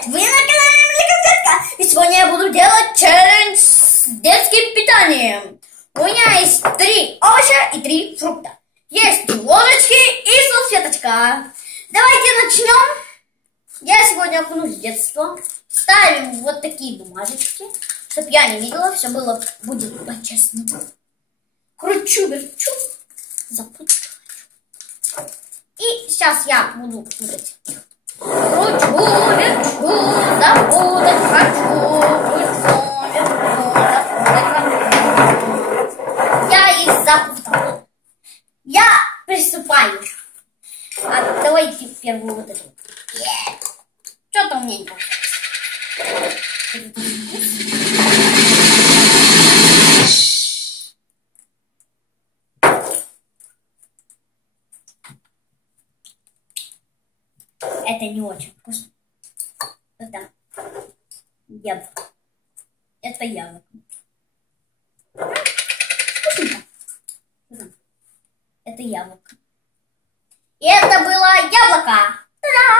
Привет! Вы на канале Млекодетка! И сегодня я буду делать челлендж с детским питанием. У меня есть 3 овоща и 3 фрукта. Есть ложечки и салфеточка. Давайте начнем. Я сегодня окунусь в детство. Ставим вот такие бумажечки, чтобы я не видела, все будет по-честному. Кручу-верчу, запутываю. И сейчас я буду путать. Кручу, верчу, запутать хочу. Кручу, верчу, запутать хочу. Я их запутала. Я приступаю. Давайте первую вот эту. Что-то у меня не получается. Это не очень вкусно. Это яблоко. Это яблоко. Вкусненько. Это яблоко. И это было яблоко. Та-да!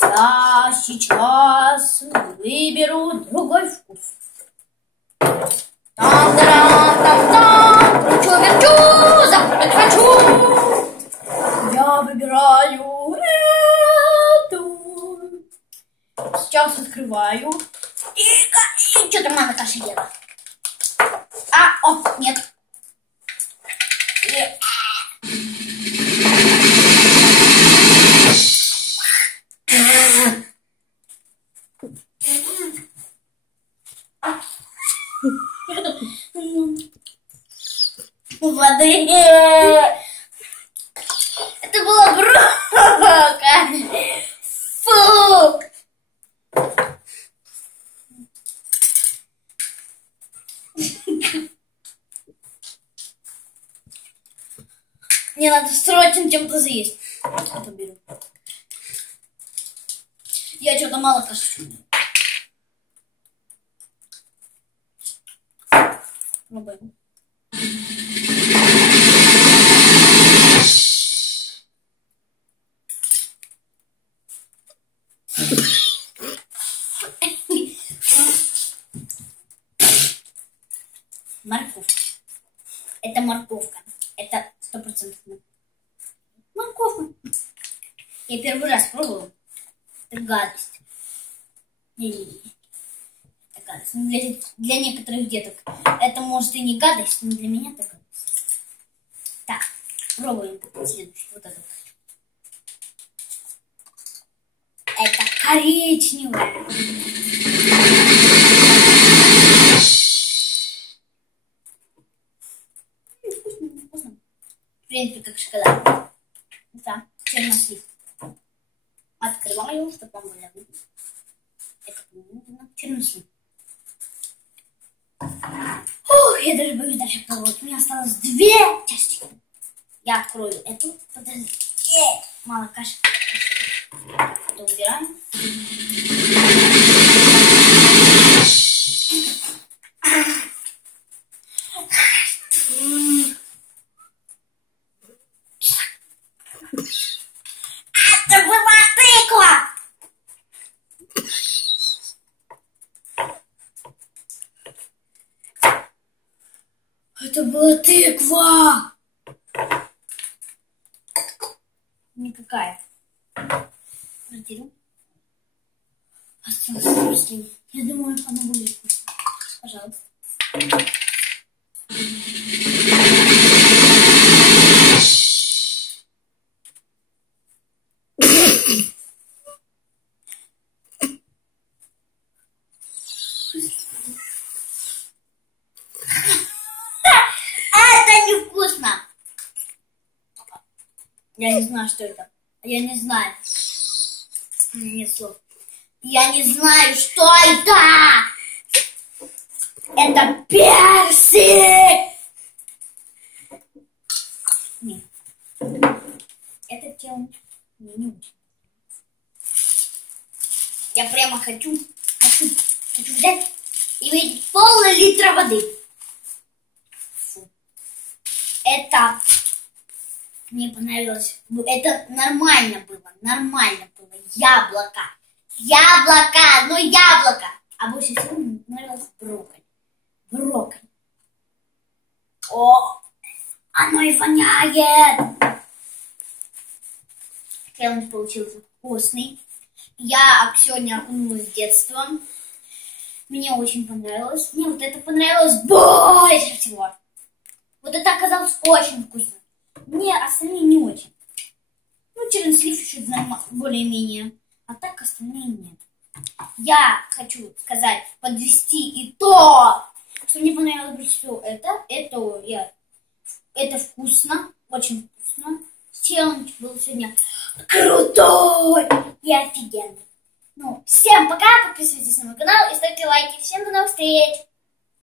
Я сейчас выберу другой вкус. Там-тарам-там-там. Кручу-верчу, запутать хочу. Я выбираю эту. Сейчас открываю. И что-то мама каши ела. Нет. Воды. Это было громко. Фу. Мне надо срочно чем-то заесть. Это беру. Я что-то мало кашу. Пробуем. Морковка. Это морковка. Это 100% морковка. Я первый раз пробую. Это гадость. Это гадость. Но для некоторых деток это может и не гадость, но для меня это гадость. Так, пробуем следующий. Вот этот. Это коричневое. В принципе, как шоколад. Да, чернослив. Открываю, чтобы вам было видно. Это чернослив. Фух, я даже боюсь дальше пробовать. У меня осталось 2 части. Я открою эту. Подожди. Мало каши. Это убираем. Это была тыква! Это была тыква! Никакая. Протерю. Осталось. Я думаю, она будет вкусной. Пожалуйста. Это невкусно. Я не знаю, что это. Я не знаю. У меня нет слов. Я не знаю, что это. Это персик. Нет. Этот челлендж мне не очень. Я прямо хочу взять и выпить пол-литра воды. Фу. Это мне понравилось. Это нормально было. Яблоко. Яблоко, ну яблоко. А больше всего мне нравилось брокколи. Брокколи. О, оно и воняет. Челлендж получился вкусный. Я сегодня окунулась в детство. Мне очень понравилось. Мне вот это понравилось больше всего. Вот это оказалось очень вкусно. Мне остальные не очень. Ну, чернослив еще более-менее. А так остальные нет. Я хочу сказать, подвести итог, что мне понравилось больше всего это вкусно, очень вкусно. Челлендж был сегодня крутой и офигенный. Ну, всем пока, подписывайтесь на мой канал и ставьте лайки. Всем до новых встреч!